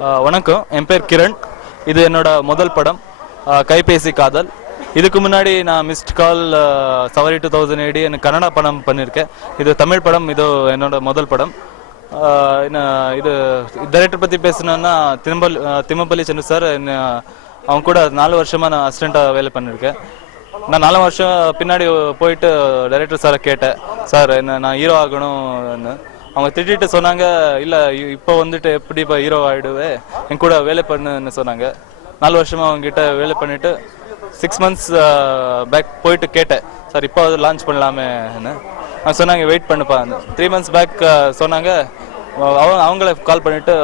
வணக்கம், என் பேர் கிரண். இது என்னோட முதல் படம், கைபேசி காதல். இதுக்கு முன்னாடி நான் மிஸ்ட் கால், சவாரி 2080 எனக்கு கன்னடா படம் பண்ணியிருக்கேன். இது தமிழ் படம், இது என்னோட முதல் படம். இது டைரக்டர் பற்றி பேசணுன்னா திம்மப்பள்ளி சந்து சார். அவங்க கூட 4 வருஷமாக நான் அசிஸ்டண்ட்டாக வேலை பண்ணியிருக்கேன். நான் 4 வருஷம் பின்னாடி போயிட்டு டைரக்டர் சாரை கேட்டேன், சார் நான் ஹீரோ ஆகணும்னு. அவங்க திட்டிட்டு சொன்னாங்க, இல்லை இப்போ வந்துட்டு எப்படி இப்போ ஹீரோ ஆகிடுவே, என் கூட வேலை பண்ணுன்னு சொன்னாங்க. 4 வருஷமாக அவங்ககிட்ட வேலை பண்ணிவிட்டு 6 months பேக் போயிட்டு கேட்டேன், சார் இப்போ அது லான்ச் பண்ணலாமேன்னு. அவங்க சொன்னாங்க, வெயிட் பண்ணுப்பா. 3 months பேக் சொன்னாங்க. அவங்கள கால் பண்ணிவிட்டு,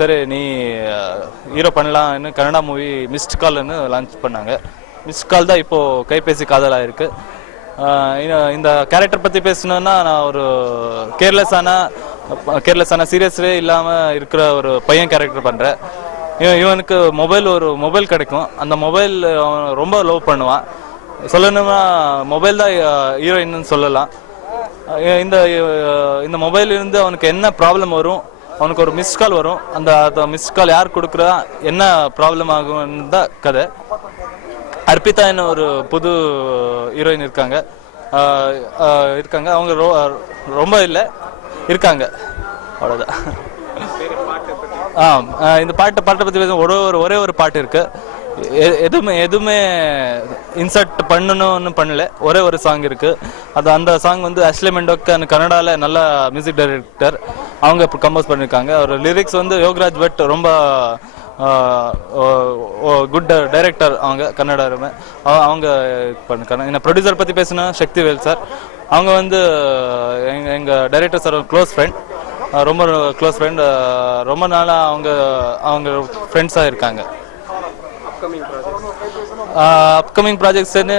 சரி நீ ஹீரோ பண்ணலான்னு கன்னடா மூவி மிஸ்ட் கால்னு லான்ச் பண்ணாங்க. மிஸ்ட் கால் தான் இப்போது கைபேசி காதலாக இருக்குது. இந்த கேரக்டர் பற்றி பேசணுன்னா, நான் ஒரு கேர்லெஸ்ஸான சீரியஸ்லே இல்லாமல் இருக்கிற ஒரு பையன் கேரக்டர் பண்ணுறேன். இவனுக்கு ஒரு மொபைல் கிடைக்கும். அந்த மொபைல் அவன் ரொம்ப லவ் பண்ணுவான். சொல்லணும்னா மொபைல் தான் ஹீரோயின்னு சொல்லலாம். இந்த மொபைல் இருந்து அவனுக்கு என்ன ப்ராப்ளம் வரும், அவனுக்கு ஒரு மிஸ்ட் கால் வரும். அந்த மிஸ்ட் கால் யார் கொடுக்குறா, என்ன ப்ராப்ளம் ஆகும்னு தான் கதை. அர்ப்பிதான்னு ஒரு புது ஹீரோயின் இருக்காங்க. அவங்க ரொம்ப இல்லை இருக்காங்க, அவ்வளோதான். இந்த பாட்டை பற்றி பேச ஒரே ஒரு பாட்டு இருக்கு. எதுவுமே இன்சர்ட் பண்ணணும்னு பண்ணல. ஒரே ஒரு சாங் இருக்கு. அந்த சாங் வந்து அஸ்லே மெண்டோக் கன்னடாவில் நல்ல மியூசிக் டைரக்டர், அவங்க இப்போ கம்போஸ் பண்ணியிருக்காங்க. ஒரு லிரிக்ஸ் வந்து யோகராஜ் பட் ரொம்ப குட் டைரக்டர். அவங்க கன்னடாருமே அவங்க பண்ணிருக்காங்க. இந்த ப்ரொடியூசர் பற்றி பேசினா சக்திவேல் சார். அவங்க வந்து எங்கள் டைரக்டர் சார் க்ளோஸ் ஃப்ரெண்ட், ரொம்ப க்ளோஸ் ஃப்ரெண்ட். ரொம்ப நாளாக அவங்க ஃப்ரெண்ட்ஸாக இருக்காங்க. அப்கமிங் ப்ராஜெக்ட்ஸ்ன்னு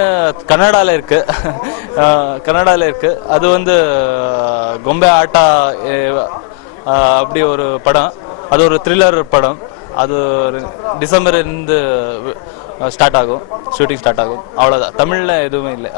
கன்னடாவில் இருக்கு. அது வந்து கொம்பே ஆட்டா அப்படி ஒரு படம். அது ஒரு த்ரில்லர் படம். அது டிசம்பர் ஸ்டார்ட் ஆகும், ஷூட்டிங் ஸ்டார்ட் ஆகும். அவ்வளோதான். தமிழில் எதுவுமே இல்லை.